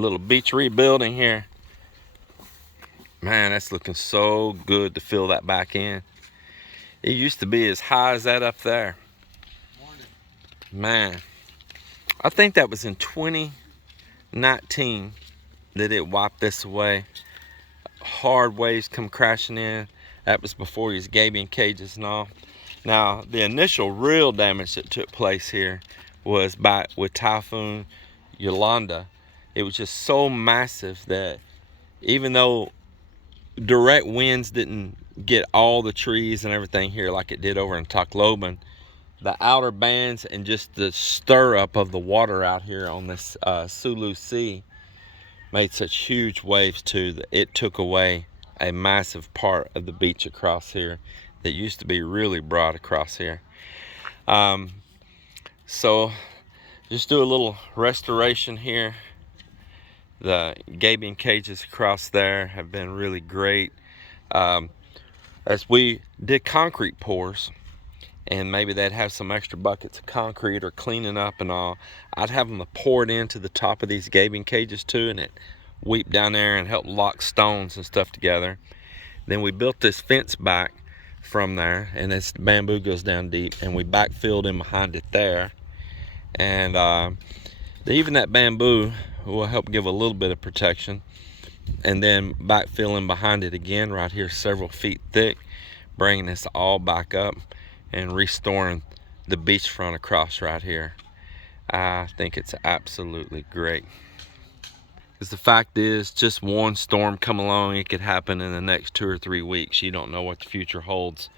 little beach rebuilding here. Man, that's looking so good to fill that back in. It used to be as high as that up there. Man, I think that was in 2019 that it wiped this away. Hard waves come crashing in. That was before these gabion cages and all. Now, the initial real damage that took place here was with Typhoon Yolanda. It was just so massive that even though direct winds didn't get all the trees and everything here like it did over in Tacloban, the outer bands and just the stir up of the water out here on this Sulu Sea made such huge waves too that it took away a massive part of the beach across here that used to be really broad across here. So just do a little restoration here. The gabion cages across there have been really great. As we did concrete pours, and maybe they'd have some extra buckets of concrete or cleaning up and all, I'd have them pour it into the top of these gabion cages too, and it weep down there and help lock stones and stuff together. Then we built this fence back from there, and this bamboo goes down deep, and we backfilled in behind it there. And even that bamboo will help give a little bit of protection, and then backfilling behind it again right here several feet thick, bringing this all back up and restoring the beachfront across right here. I think it's absolutely great. Because the fact is, just one storm come along, it could happen in the next 2 or 3 weeks. You don't know what the future holds,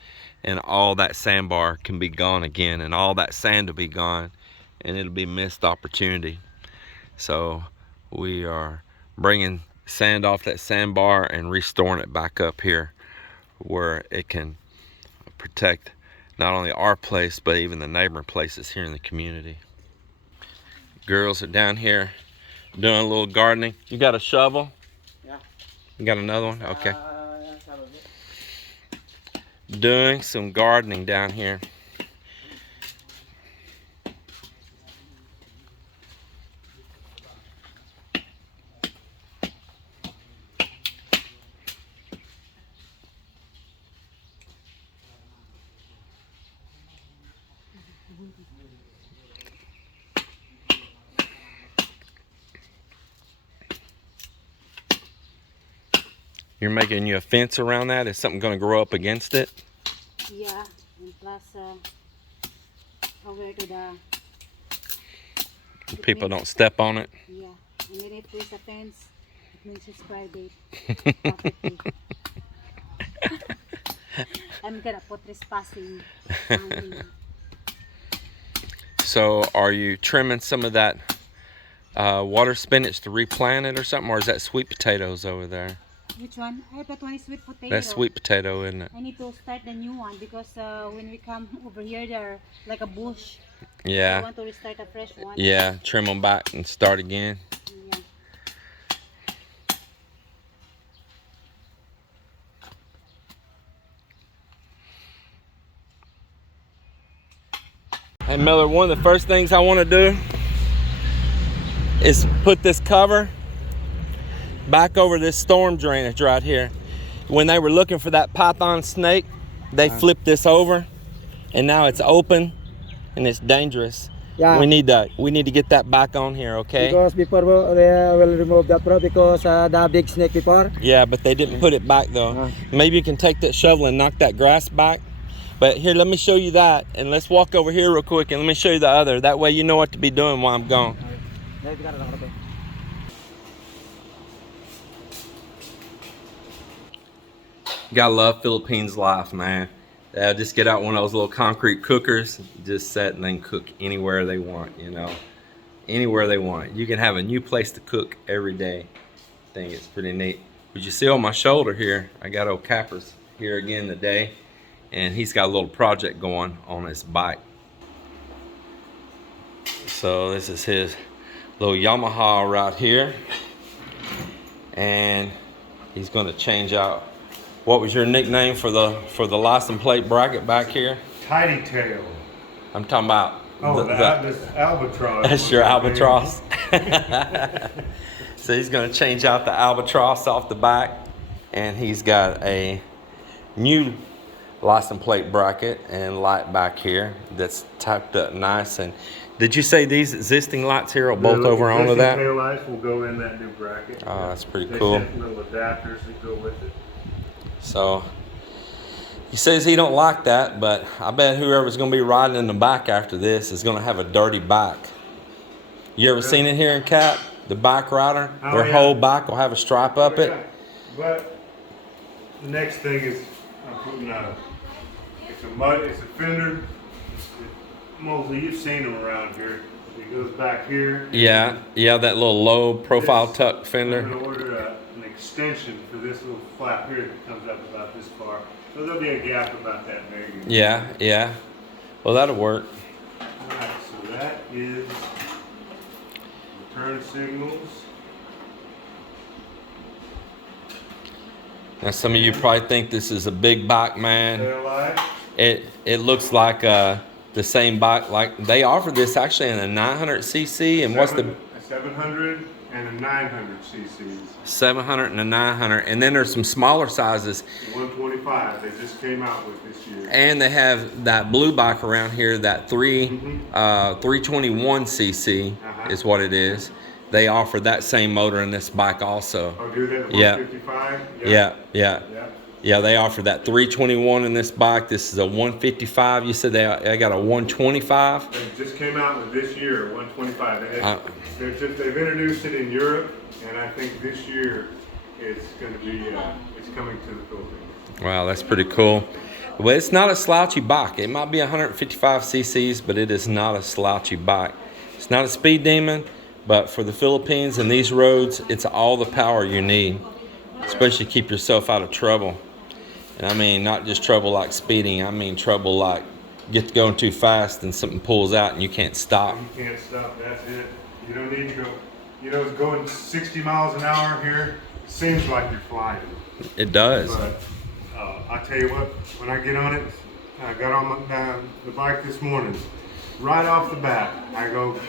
and all that sandbar can be gone again, and all that sand will be gone, and it'll be missed opportunity. So we are bringing sand off that sandbar and restoring it back up here where it can protect not only our place but even the neighboring places here in the community. Girls are down here doing a little gardening. You got a shovel? Yeah. You got another one? Okay. Doing some gardening down here. You're making you a fence around that? Is something going to grow up against it? Yeah, and plus over to the... People don't step on it? Yeah, and then if there's a fence, it means it's private. I'm gonna put trespassing. So are you trimming some of that water spinach to replant it or something? Or is that sweet potatoes over there? Which one? That one is sweet potato. That's sweet potato, isn't it? I need to start the new one because when we come over here, they're like a bush. Yeah. I want to restart a fresh one. Yeah, trim them back and start again. Yeah. Hey Miller, one of the first things I want to do is put this cover back over this storm drainage right here. When they were looking for that python snake, they flipped this over, and now it's open and it's dangerous. Yeah. We need to get that back on here, okay? Because before we'll remove that bro because the big snake before. Yeah, but they didn't put it back though. Maybe you can take that shovel and knock that grass back. But here, let me show you that, and let's walk over here real quick and let me show you the other. That way you know what to be doing while I'm gone. Gotta love Philippines life, man. They'll just get out one of those little concrete cookers, just set and then cook anywhere they want, you know. Anywhere they want. You can have a new place to cook every day. I think it's pretty neat. But you see on my shoulder here, I got old Capper's here again today, and he's got a little project going on his bike. So this is his little Yamaha right here, and he's gonna change out. What was your nickname for the license plate bracket back here? Tidy tail. I'm talking about Oh, the albatross. That's your albatross. So he's gonna change out the albatross off the back, and he's got a new license plate bracket and light back here that's tucked up nice. And did you say these existing lights here will bolt over onto that? Tail lights will go in that new bracket. Oh, that's pretty They cool. sent little adapters that go with it. So he says he don't like that, but I bet whoever's gonna be riding in the back after this is gonna have a dirty back. You ever seen it here in Cap? The bike rider, Oh, their yeah. whole bike will have a stripe up it. Yeah. But the next thing is I'm putting it's a fender. Mostly you've seen them around here. It goes back here. Yeah, yeah, that little low profile This- tuck I'm fender. going to order an extension for this little flap here that comes up about this far. So there'll be a gap about that big. Yeah, yeah. Well, that'll work. Alright, so that is turn signals. Now, some of you probably think this is a big bike, man. Tail light. It looks like the same bike. Like they offer this actually in a 900cc, and what's the A 700 and a 900 cc's. 700 and a 900, and then there's some smaller sizes, 125 they just came out with this year. and they have that blue bike around here, that 321cc is what it is. They offer that same motor in this bike also. Oh, do that? Yeah. 155? Yeah, yeah. Yeah. Yeah, they offer that 321 in this bike. This is a 155. You said they got a 125? They just came out with this year, 125. They've introduced it in Europe, and I think this year it's going to be, it's coming to the Philippines. Wow, that's pretty cool. Well, it's not a slouchy bike. It might be 155 cc's, but it is not a slouchy bike. It's not a speed demon, but for the Philippines and these roads, it's all the power you need, especially to keep yourself out of trouble. And I mean, not just trouble like speeding. I mean trouble like get to going too fast and something pulls out and you can't stop. You can't stop, that's it. You don't need to go, going 60 miles an hour here, it seems like you're flying. It does. But I tell you what, when I get on it, I got on the bike this morning. Right off the bat, I go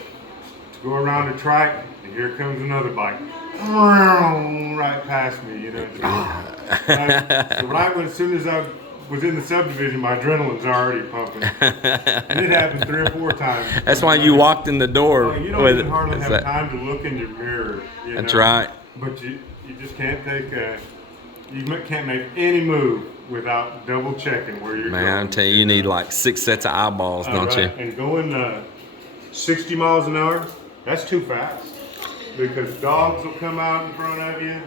around the track, and here comes another bike. Right past me, So right as soon as I was in the subdivision, my adrenaline's already pumping. And it happened 3 or 4 times. That's why you walked in the door You don't with even hardly is have that- time to look in your mirror. That's right. But you just can't can't make any move without double checking where you're going. Man, I'm telling you, you need like 6 sets of eyeballs, don't you? And going 60 miles an hour, that's too fast. Because dogs will come out in front of you,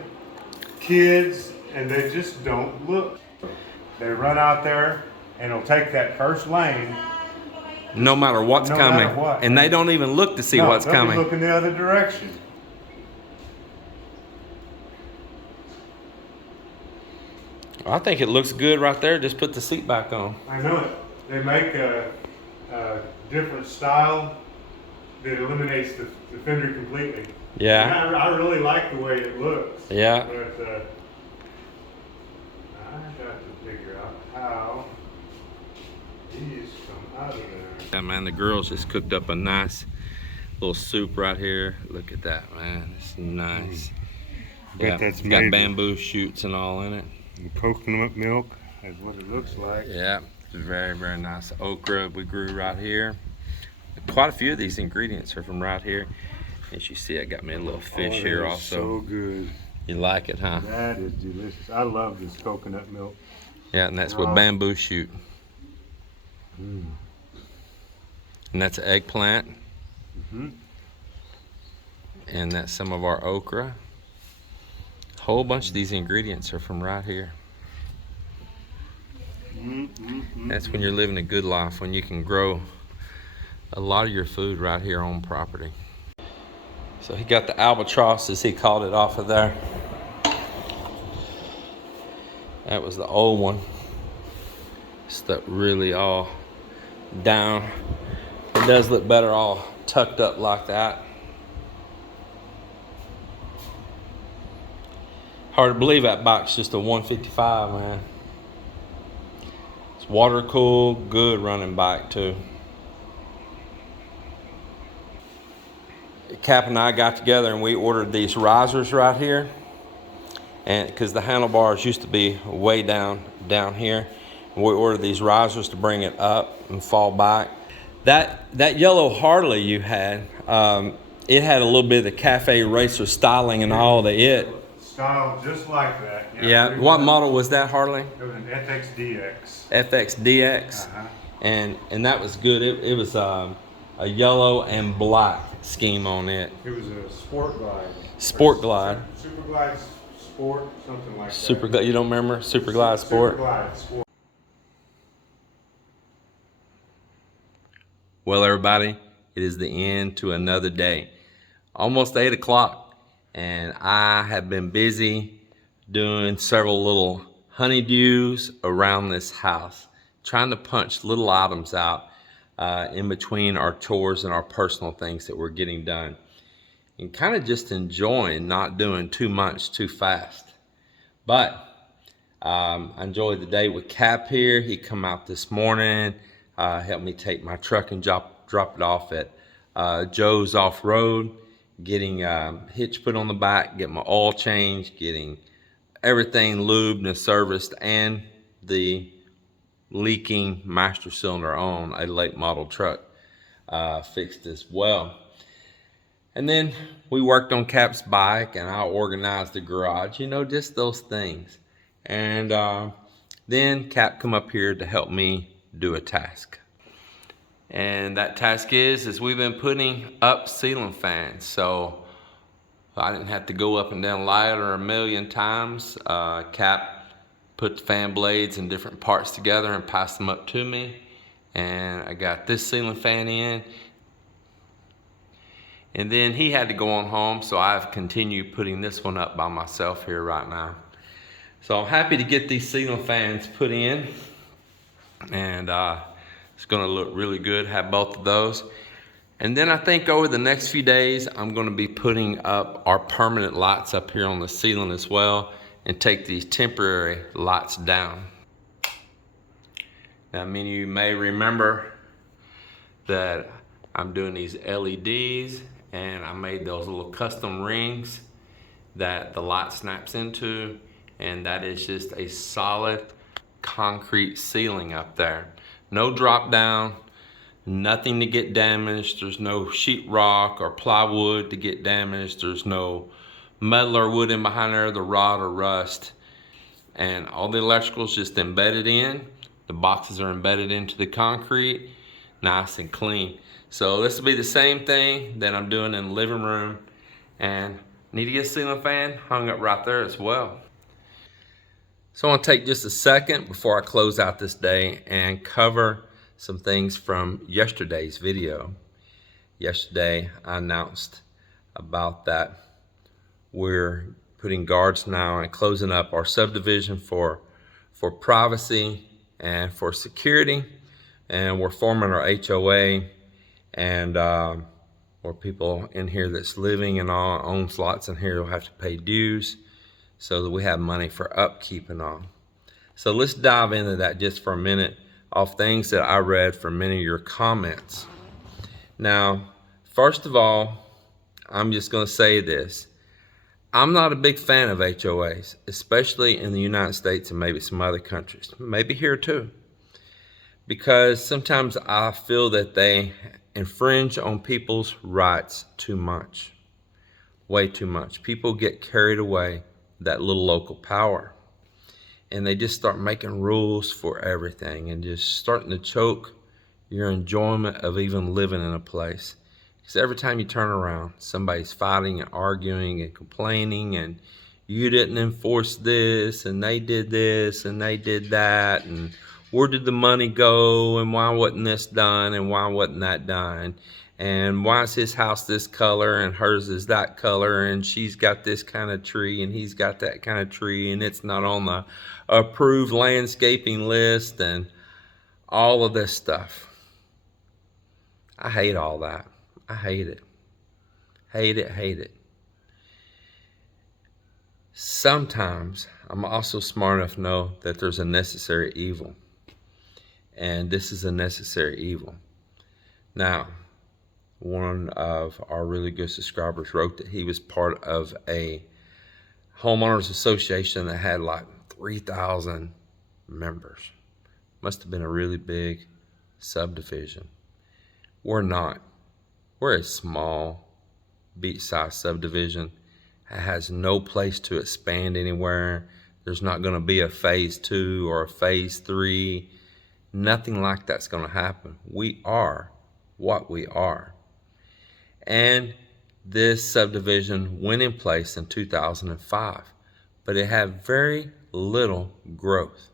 kids, and they just don't look. They run out there and they'll take that first lane. No matter what's No coming. matter what. And they don't even look to see what's they'll coming. be looking the other direction. I think it looks good right there. Just put the seat back on. I know it. They make a different style that eliminates the fender completely. Yeah. And I really like the way it looks. Yeah. But I got to figure out how these come out of there. Yeah, man, the girls just cooked up a nice little soup right here. Look at that, man. It's nice. Bet that's it's got made bamboo shoots and all in it. with coconut milk is what it looks like. Yeah, it's very, very nice. Okra we grew right here. Quite a few of these ingredients are from right here. As you see, I got me a little fish here that is also. So good. You like it, huh? That is delicious. I love this coconut milk. Yeah, and that's with bamboo shoot. And that's eggplant. And that's some of our okra. A whole bunch of these ingredients are from right here. That's when you're living a good life, when you can grow a lot of your food right here on property. So he got the albatross, as he called it, off of there. That was the old one. Stuck really all down. It does look better all tucked up like that. Hard to believe that bike's just a 155, man. It's water cooled, good running bike too. Cap and I got together and we ordered these risers right here, and because the handlebars used to be way down here, we ordered these risers to bring it up and fall back. That yellow Harley you had, it had a little bit of the cafe racer styling and all the it. Style just like that. Yeah. What model was that, Harley? It was an FXDX. FXDX. And that was good. It was a yellow and black scheme on it. It was a Sport Glide. Sport Glide. Super Glide Sport, something like that. Super Glide. You don't remember Super Glide Sport? Super Glide Sport. Well, everybody, it is the end to another day. Almost 8 o'clock, and I have been busy doing several little honeydews around this house, trying to punch little items out in between our chores and our personal things that we're getting done, and kind of just enjoying not doing too much too fast. But I enjoyed the day with Cap here. He come out this morning, helped me take my truck and drop it off at Joe's Off-Road, getting hitch put on the back, getting my oil changed, getting everything lubed and serviced, and the leaking master cylinder on a late model truck fixed as well. And then we worked on Cap's bike, and I organized the garage, you know, just those things. And then Cap come up here to help me do a task. And that task is we've been putting up ceiling fans. So I didn't have to go up and down ladder a million times. Cap put the fan blades and different parts together and passed them up to me. And I got this ceiling fan in. And then he had to go on home, so I've continued putting this one up by myself here right now. So I'm happy to get these ceiling fans put in, and it's gonna look really good, have both of those. And then I think over the next few days, I'm gonna be putting up our permanent lights up here on the ceiling as well, and take these temporary lights down. Now, many of you may remember that I'm doing these LEDs, and I made those little custom rings that the light snaps into, and that is just a solid concrete ceiling up there. No drop down, nothing to get damaged. There's no sheetrock or plywood to get damaged. There's no metal or wood in behind there, the rot or rust. And all the electrical's just embedded in. The boxes are embedded into the concrete, nice and clean. So this will be the same thing that I'm doing in the living room, and need to get a ceiling fan hung up right there as well. So I want to take just a second before I close out this day and cover some things from yesterday's video. Yesterday I announced about that we're putting guards now and closing up our subdivision for privacy and for security, and we're forming our HOA, and or people in here that's living and all owns lots in here will have to pay dues so that we have money for upkeep and all. So let's dive into that just for a minute off things that I read from many of your comments. Now, first of all, I'm just going to say this. I'm not a big fan of HOAs, especially in the United States and maybe some other countries, maybe here too, because sometimes I feel that they infringe on people's rights too much, way too much. People get carried away with that little local power, and they just start making rules for everything and just starting to choke your enjoyment of even living in a place. Because every time you turn around, somebody's fighting and arguing and complaining, and you didn't enforce this, and they did this, and they did that, and where did the money go, and why wasn't this done, and why wasn't that done, and why is his house this color and hers is that color, and she's got this kind of tree and he's got that kind of tree, and it's not on the approved landscaping list, and all of this stuff. I hate all that. I hate it. Hate it, hate it. Sometimes I'm also smart enough to know that there's a necessary evil. And this is a necessary evil. Now, one of our really good subscribers wrote that he was part of a homeowners association that had like 3,000 members. Must have been a really big subdivision. We're not. We're a small beachside subdivision. It has no place to expand anywhere. There's not going to be a phase 2 or a phase 3. Nothing like that's going to happen. We are what we are. And this subdivision went in place in 2005, but it had very little growth.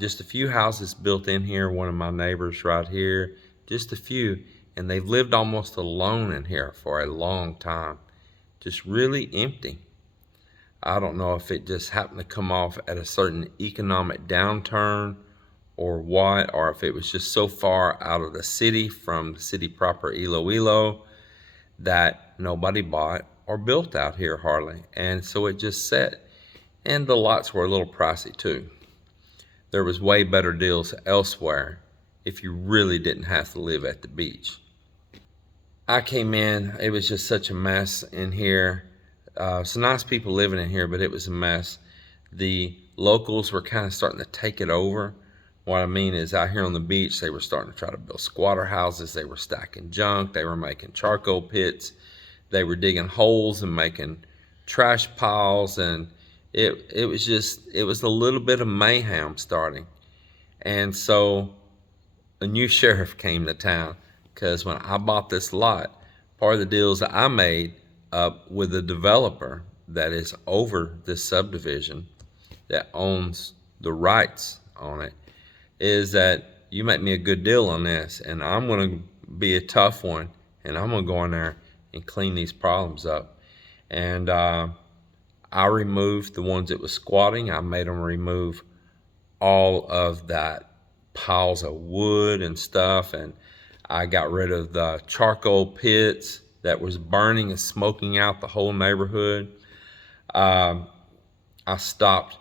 Just a few houses built in here. One of my neighbors right here, just a few, and they've lived almost alone in here for a long time. Just really empty. I don't know if it just happened to come off at a certain economic downturn or what, or if it was just so far out of the city from the city proper, Iloilo, that nobody bought or built out here hardly. And so it just sat, and the lots were a little pricey too. There was way better deals elsewhere if you really didn't have to live at the beach. I came in, it was just such a mess in here. Some nice people living in here, but it was a mess. The locals were kind of starting to take it over. What I mean is, out here on the beach, they were starting to try to build squatter houses. They were stacking junk. They were making charcoal pits. They were digging holes and making trash piles. And it was a little bit of mayhem starting. And so a new sheriff came to town, because when I bought this lot, part of the deals that I made up with the developer that is over this subdivision, that owns the rights on it, is that you make me a good deal on this, and I'm going to be a tough one, and I'm going to go in there and clean these problems up. And I removed the ones that was squatting. I made them remove all of that piles of wood and stuff, and I got rid of the charcoal pits that was burning and smoking out the whole neighborhood. I stopped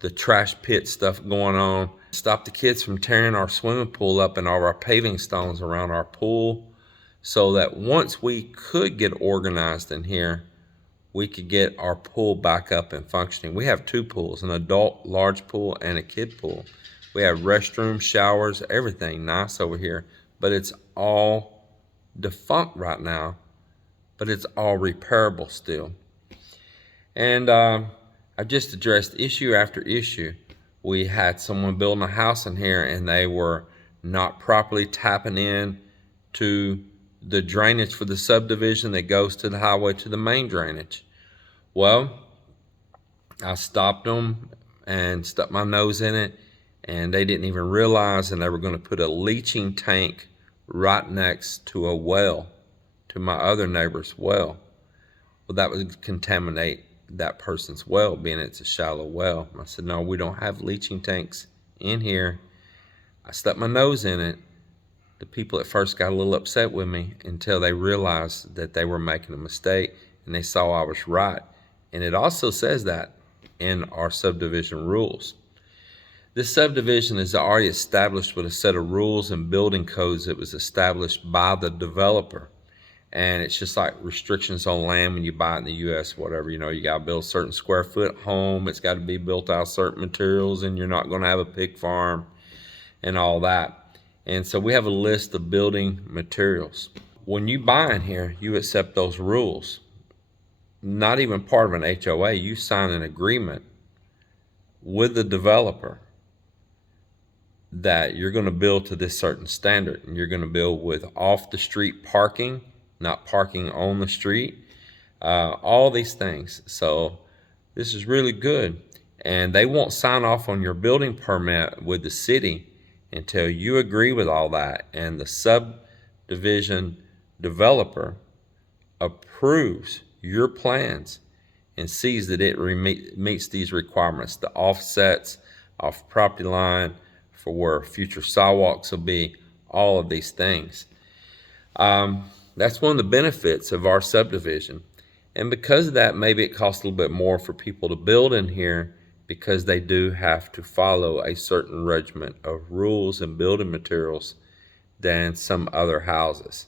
the trash pit stuff going on, stopped the kids from tearing our swimming pool up and all our paving stones around our pool, so that once we could get organized in here, we could get our pool back up and functioning. We have 2 pools, an adult large pool and a kid pool. We have restrooms, showers, everything nice over here, but it's all defunct right now, but it's all repairable still. And I just addressed issue after issue. We had someone building a house in here, and they were not properly tapping in to the drainage for the subdivision that goes to the highway to the main drainage. Well, I stopped them and stuck my nose in it, and they didn't even realize, and they were going to put a leaching tank right next to a well, to my other neighbor's well. Well, that would contaminate that person's well, being it's a shallow well. I said, no, we don't have leaching tanks in here. I stuck my nose in it. The people at first got a little upset with me until they realized that they were making a mistake, and they saw I was right. And it also says that in our subdivision rules. This subdivision is already established with a set of rules and building codes that was established by the developer. And it's just like restrictions on land when you buy it in the U.S., whatever, you got to build a certain square foot home. It's got to be built out of certain materials, and you're not going to have a pig farm and all that. And so we have a list of building materials. When you buy in here, you accept those rules. Not even part of an HOA, you sign an agreement with the developer that you're going to build to this certain standard, and you're going to build with off the street parking, not parking on the street, all these things. So this is really good. And they won't sign off on your building permit with the city until you agree with all that, and the subdivision developer approves your plans and sees that it meets these requirements, the offsets off property line for where future sidewalks will be, all of these things. That's one of the benefits of our subdivision. And because of that, maybe it costs a little bit more for people to build in here, because they do have to follow a certain regiment of rules and building materials than some other houses.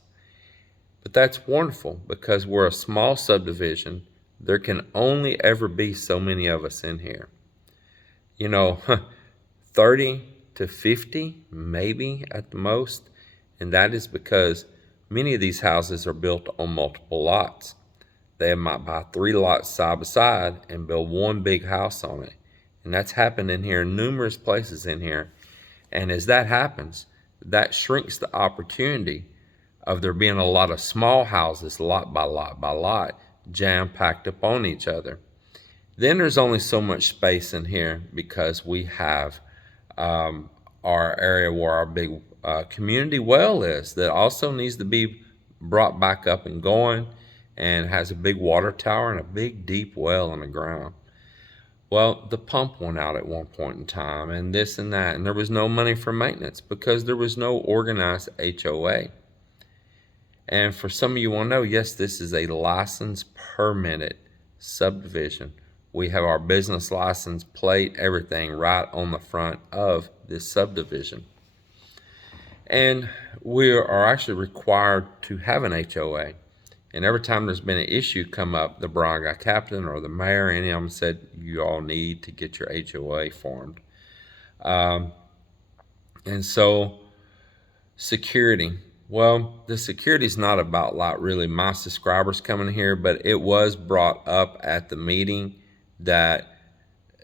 But that's wonderful because we're a small subdivision. There can only ever be so many of us in here. 30 to 50 maybe at the most. And that is because many of these houses are built on multiple lots. They might buy 3 lots side by side and build one big house on it. And that's happened in here, numerous places in here. And as that happens, that shrinks the opportunity of there being a lot of small houses, lot by lot by lot, jam-packed upon each other. Then there's only so much space in here because we have our area where our big community well is that also needs to be brought back up and going, and has a big water tower and a big deep well in the ground. Well, the pump went out at one point in time, and this and that, and there was no money for maintenance because there was no organized HOA. And for some of you want to know, yes, this is a licensed, permitted subdivision. We have our business license plate, everything right on the front of this subdivision. And we are actually required to have an HOA. And every time there's been an issue come up, the barangay captain or the mayor, any of them said, you all need to get your HOA formed. And so security. Well, the security is not about like really my subscribers coming here, but it was brought up at the meeting that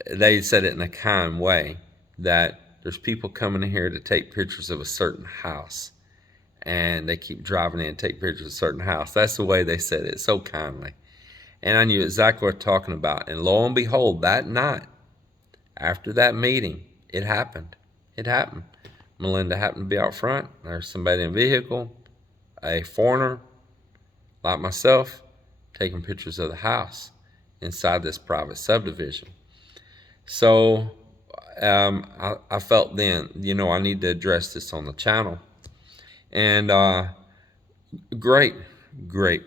they said it in a kind way, that there's people coming in here to take pictures of a certain house, and they keep driving in and take pictures of a certain house. That's the way they said it, so kindly. And I knew exactly what they're talking about. And lo and behold, that night, after that meeting, it happened. It happened. Melinda happened to be out front. There's somebody in a vehicle, a foreigner, like myself, taking pictures of the house inside this private subdivision. So I felt then, I need to address this on the channel. And great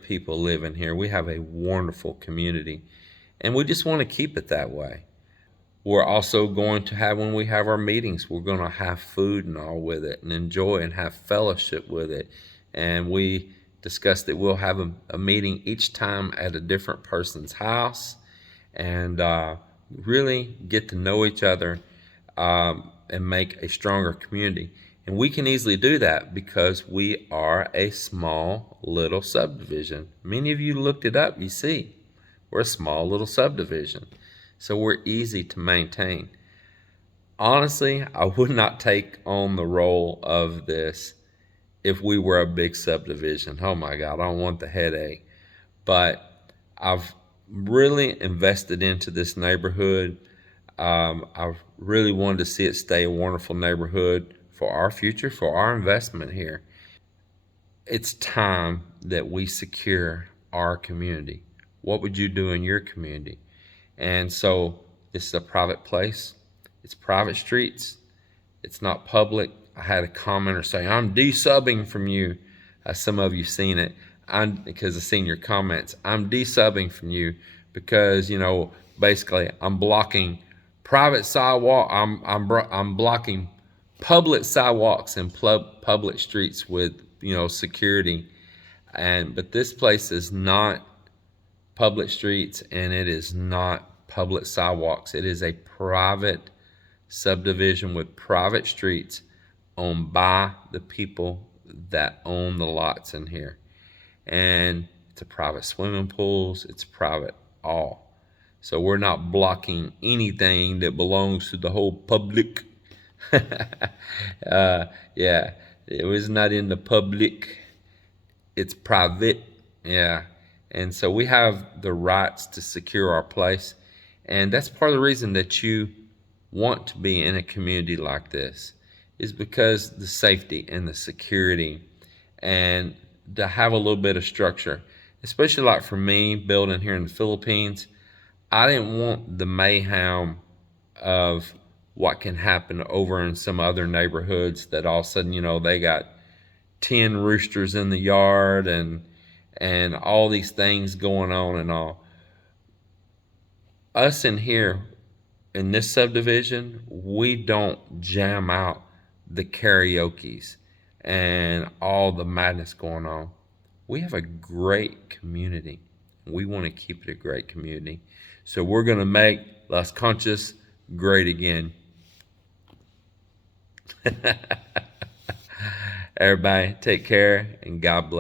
people live in here. We have a wonderful community, and we just want to keep it that way. We're also going to have, when we have our meetings, we're going to have food and all with it and enjoy and have fellowship with it. And we discussed that we'll have a meeting each time at a different person's house, and really get to know each other and make a stronger community. And we can easily do that because we are a small little subdivision. Many of you looked it up, you see. We're a small little subdivision. So we're easy to maintain. Honestly, I would not take on the role of this if we were a big subdivision. Oh my God, I don't want the headache. But I've really invested into this neighborhood. I've really wanted to see it stay a wonderful neighborhood for our future, for our investment here. It's time that we secure our community. What would you do in your community? And so this is a private place. It's private streets. It's not public. I had a commenter say, I'm desubbing from you. Some of you seen it. Because I've seen your comments. I'm desubbing from you because, basically I'm blocking private sidewalk. I'm blocking public sidewalks and public streets with, security. But this place is not public streets, and it is not public sidewalks. It is a private subdivision with private streets owned by the people that own the lots in here. And it's a private swimming pools, it's private all. So we're not blocking anything that belongs to the whole public. Yeah, it was not in the public, it's private. Yeah. And so we have the rights to secure our place. And that's part of the reason that you want to be in a community like this, is because the safety and the security, and to have a little bit of structure. Especially like for me, building here in the Philippines, I didn't want the mayhem of what can happen over in some other neighborhoods that all of a sudden, they got 10 roosters in the yard and all these things going on and all. Us in here, in this subdivision, we don't jam out the karaoke's and all the madness going on. we have a great community. We want to keep it a great community. So we're going to make Las Conchas great again. Everybody, take care and God bless.